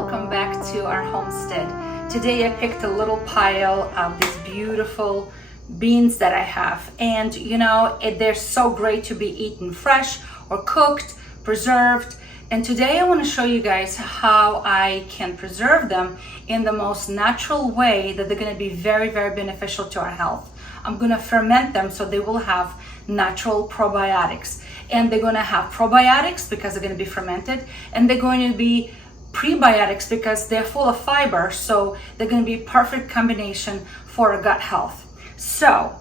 welcome back to our homestead. Today I picked a little pile of these beautiful beans that I have, and they're so great to be eaten fresh or cooked, preserved. And today I want to show you guys how I can preserve them in the most natural way that they're going to be very, very beneficial to our health. I'm going to ferment them so they will have natural probiotics, and they're going to have probiotics because they're going to be fermented, and they're going to be prebiotics because they're full of fiber, so they're going to be a perfect combination for our gut health. So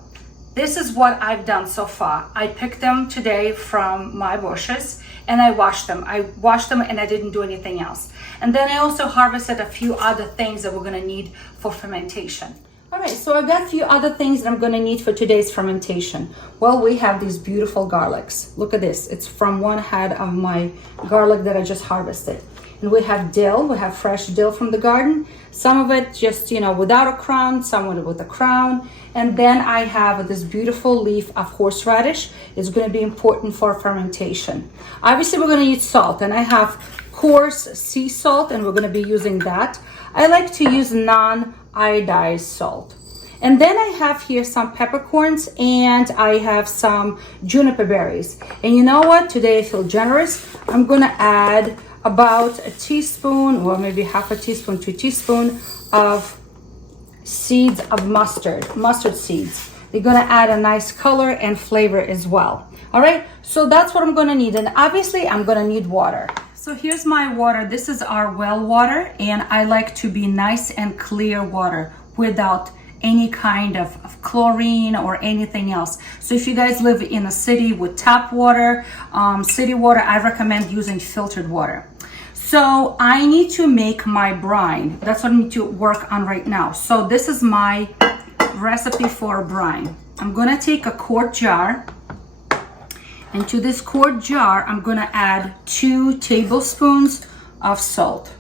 this is what I've done so far. I picked them today from my bushes and I washed them and I didn't do anything else. And then I also harvested a few other things that we're going to need for fermentation. All right, so I've got a few other things that I'm going to need for today's fermentation. Well, we have these beautiful garlics. Look at this. It's from one head of my garlic that I just harvested. And we have dill. We have fresh dill from the garden. Some of it just, without a crown, some of it with a crown. And then I have this beautiful leaf of horseradish. It's going to be important for fermentation. Obviously, we're going to use salt. And I have coarse sea salt, and we're going to be using that. I like to use non-iodized salt. And then I have here some peppercorns, and I have some juniper berries. And you know what? Today I feel generous. I'm going to add about a teaspoon, or maybe half a teaspoon to a teaspoon of seeds of mustard seeds. They're going to add a nice color and flavor as well. All right, so that's what I'm going to need. And obviously I'm going to need water. So here's my water. This is our well water, and I like to be nice and clear water without any kind of chlorine or anything else. So if you guys live in a city with tap water, city water, I recommend using filtered water. So I need to make my brine. That's what I need to work on right now. So this is my recipe for brine. I'm gonna take a quart jar, and to this quart jar, I'm gonna add 2 tablespoons of salt.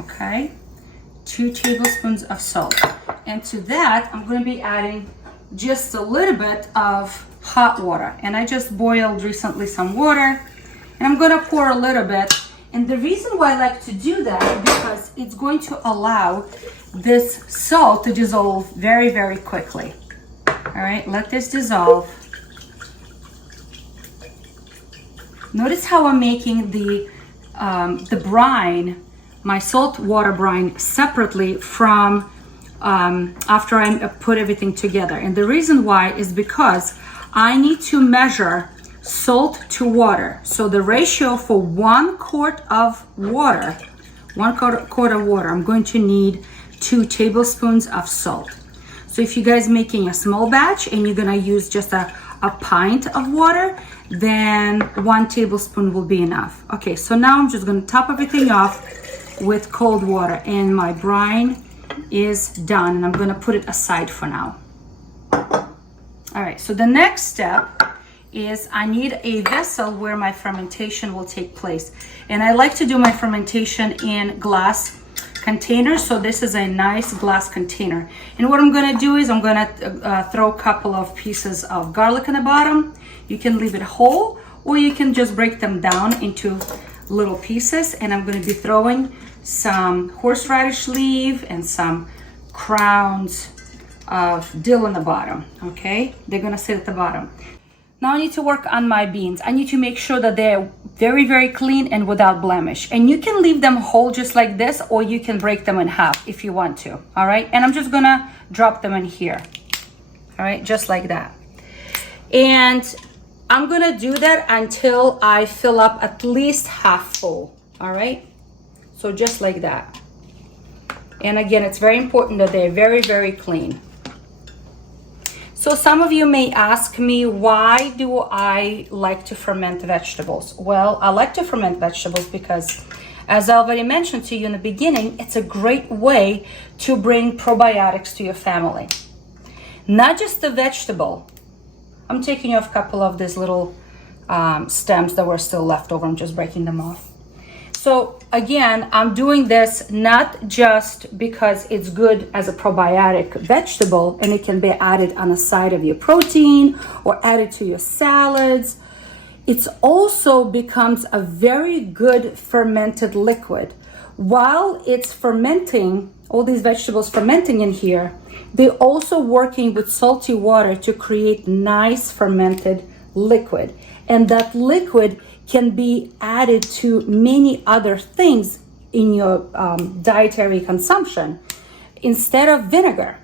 Okay, 2 tablespoons of salt. And to that, I'm going to be adding just a little bit of hot water. And I just boiled recently some water, and I'm going to pour a little bit. And the reason why I like to do that is because it's going to allow this salt to dissolve very, very quickly. All right, let this dissolve. Notice how I'm making the brine, my salt water brine, separately from after I put everything together. And the reason why is because I need to measure salt to water. So the ratio for 1 quart of water, I'm going to need 2 tablespoons of salt. So if you guys making a small batch and you're gonna use just a pint of water, then 1 tablespoon will be enough. Okay, so now I'm just gonna top everything off with cold water, and my brine is done, and I'm going to put it aside for now. All right, so the next step is I need a vessel where my fermentation will take place, and I like to do my fermentation in glass containers. So this is a nice glass container, and what I'm going to do is I'm going to throw a couple of pieces of garlic in the bottom. You can leave it whole, or you can just break them down into little pieces, and I'm going to be throwing some horseradish leaf and some crowns of dill on the bottom. Okay, they're gonna sit at the bottom. Now I need to work on my beans. I need to make sure that they're very, very clean and without blemish. And you can leave them whole just like this, or you can break them in half if you want to. All right, and I'm just gonna drop them in here. All right, just like that. And I'm gonna do that until I fill up at least half full. All right, so just like that. And again, it's very important that they're very, very clean. So some of you may ask me, why do I like to ferment vegetables? Well, I like to ferment vegetables because, as I already mentioned to you in the beginning, it's a great way to bring probiotics to your family. Not just the vegetable. I'm taking off a couple of these little stems that were still left over. I'm just breaking them off. So again, I'm doing this not just because it's good as a probiotic vegetable and it can be added on the side of your protein or added to your salads. It also becomes a very good fermented liquid, while it's fermenting, all these vegetables fermenting in here, they're also working with salty water to create nice fermented liquid. And that liquid can be added to many other things in your dietary consumption instead of vinegar.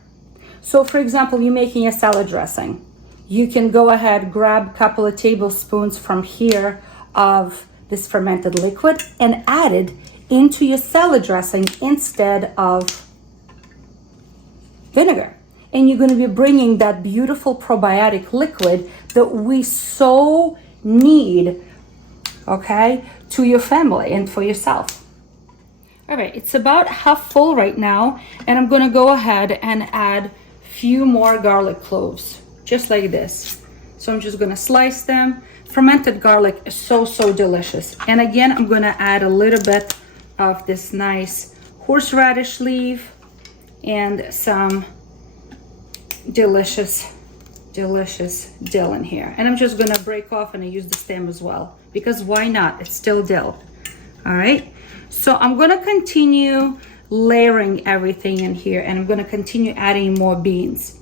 So for example, you're making a salad dressing. You can go ahead, grab a couple of tablespoons from here of this fermented liquid and add it into your salad dressing instead of vinegar. And you're going to be bringing that beautiful probiotic liquid that we so need, okay, to your family and for yourself. All right, it's about half full right now, and I'm going to go ahead and add a few more garlic cloves, just like this. So I'm just going to slice them. Fermented garlic is so delicious. And again, I'm going to add a little bit of this nice horseradish leaf and some delicious dill in here. And I'm just going to break off and I use the stem as well, because why not? It's still dill. All right, so I'm going to continue layering everything in here, and I'm going to continue adding more beans.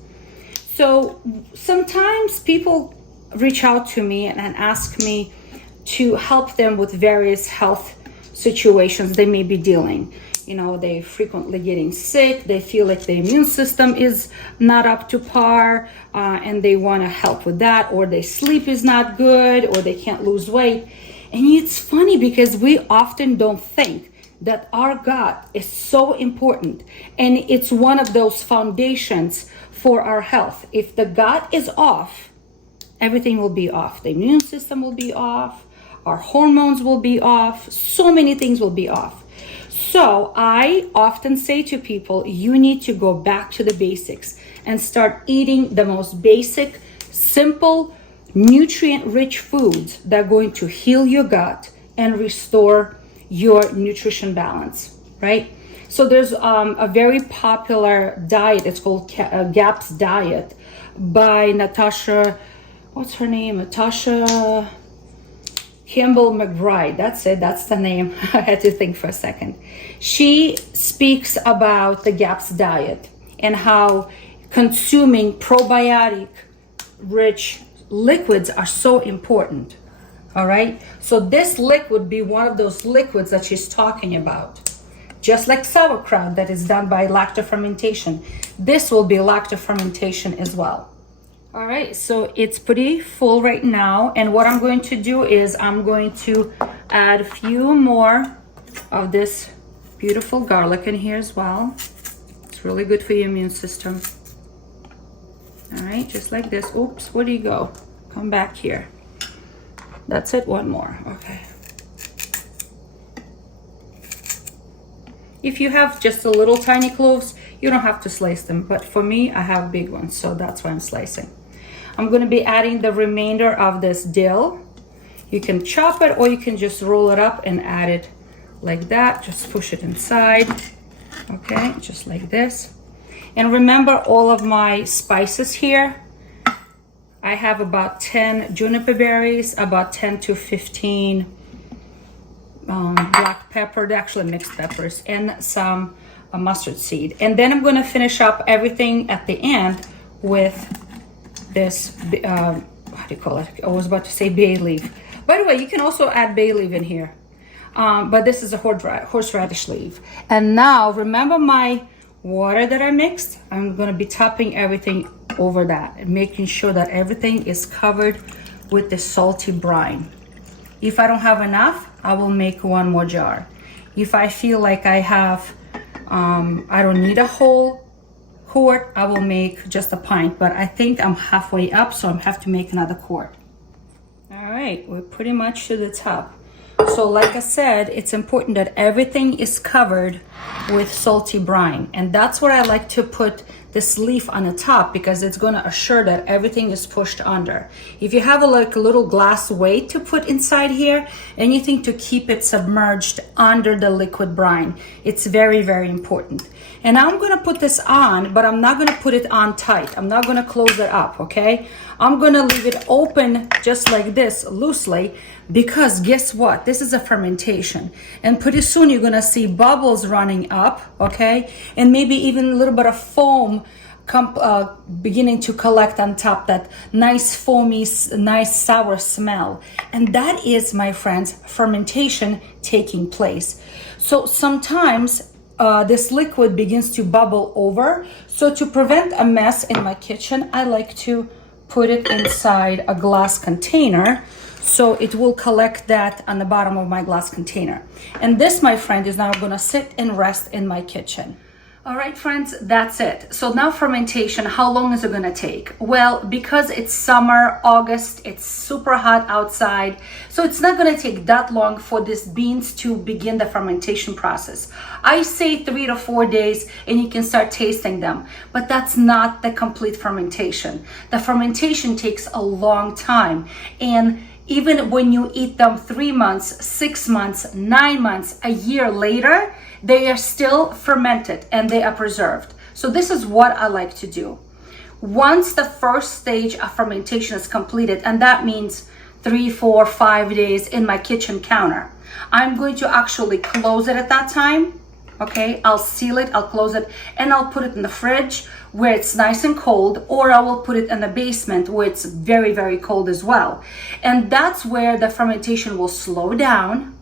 So sometimes people reach out to me and ask me to help them with various health situations they may be dealing. You know, they frequently getting sick, they feel like the immune system is not up to par, and they want to help with that, or their sleep is not good, or they can't lose weight. And it's funny because we often don't think that our gut is so important, and it's one of those foundations for our health. If the gut is off, everything will be off. The immune system will be off, our hormones will be off, so many things will be off. So I often say to people, you need to go back to the basics and start eating the most basic, simple, nutrient-rich foods that are going to heal your gut and restore your nutrition balance, right? So there's a very popular diet, it's called GAPS diet by Natasha, what's her name? Natasha Campbell McBride, that's it, that's the name. I had to think for a second. She speaks about the GAPS diet and how consuming probiotic rich liquids are so important. All right, so this liquid be one of those liquids that she's talking about. Just like sauerkraut that is done by lactofermentation, this will be lactofermentation as well. All right, so it's pretty full right now, and what I'm going to do is I'm going to add a few more of this beautiful garlic in here as well. It's really good for your immune system. All right, just like this. Oops, where do you go? Come back here. That's it, one more. Okay. If you have just a little tiny cloves, you don't have to slice them, but for me, I have big ones, so that's why I'm slicing. I'm going to be adding the remainder of this dill. You can chop it or you can just roll it up and add it like that. Just push it inside. Okay, just like this. And remember all of my spices here. I have about 10 juniper berries, about 10 to 15 black pepper, actually mixed peppers, and some mustard seed. And then I'm going to finish up everything at the end with this, what do you call it? I was about to say bay leaf. By the way, you can also add bay leaf in here, but this is a horseradish leaf. And now remember my water that I mixed? I'm going to be topping everything over that and making sure that everything is covered with the salty brine. If I don't have enough, I will make one more jar. If I feel like I have, I don't need a whole quart, I will make just a pint, but I think I'm halfway up, so I have to make another quart. All right, we're pretty much to the top. So like I said, it's important that everything is covered with salty brine, and that's where I like to put this leaf on the top because it's going to assure that everything is pushed under. If you have a little glass weight to put inside here, anything to keep it submerged under the liquid brine, it's very, very important. And I'm going to put this on, but I'm not going to put it on tight. I'm not going to close it up, okay? I'm going to leave it open just like this, loosely, because guess what? This is a fermentation. And pretty soon you're going to see bubbles running up, okay? And maybe even a little bit of foam beginning to collect on top, that nice foamy, nice sour smell. And that is, my friends, fermentation taking place. So sometimes this liquid begins to bubble over. So to prevent a mess in my kitchen, I like to put it inside a glass container so it will collect that on the bottom of my glass container. And this, my friend, is now going to sit and rest in my kitchen. All right, friends, that's it. So now fermentation, how long is it going to take? Well, because it's summer, August, it's super hot outside. So it's not going to take that long for these beans to begin the fermentation process. I say 3 to 4 days and you can start tasting them, but that's not the complete fermentation. The fermentation takes a long time. And even when you eat them 3 months, 6 months, 9 months, a year later, they are still fermented and they are preserved. So this is what I like to do. Once the first stage of fermentation is completed, and that means 3, 4, 5 days in my kitchen counter, I'm going to actually close it at that time. Okay, I'll seal it, I'll close it, and I'll put it in the fridge where it's nice and cold, or I will put it in the basement where it's very, very cold as well. And that's where the fermentation will slow down,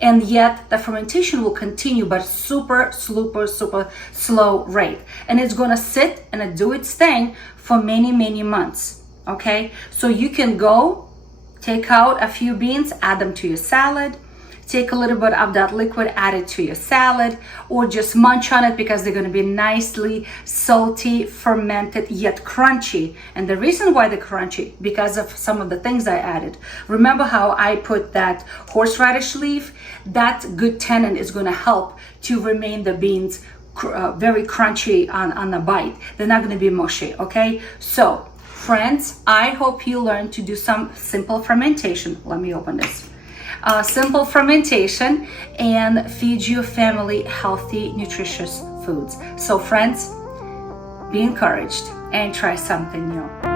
and yet the fermentation will continue, but super slow rate. And it's gonna sit and do its thing for many, many months, okay? So you can go take out a few beans, add them to your salad, take a little bit of that liquid, add it to your salad, or just munch on it because they're going to be nicely salty, fermented, yet crunchy. And the reason why they're crunchy, because of some of the things I added. Remember how I put that horseradish leaf? That good tannin is going to help to remain the beans very crunchy on the bite. They're not going to be mushy, okay? So, friends, I hope you learn to do some simple fermentation. Let me open this. Simple fermentation and feed your family healthy, nutritious foods. So friends, be encouraged and try something new.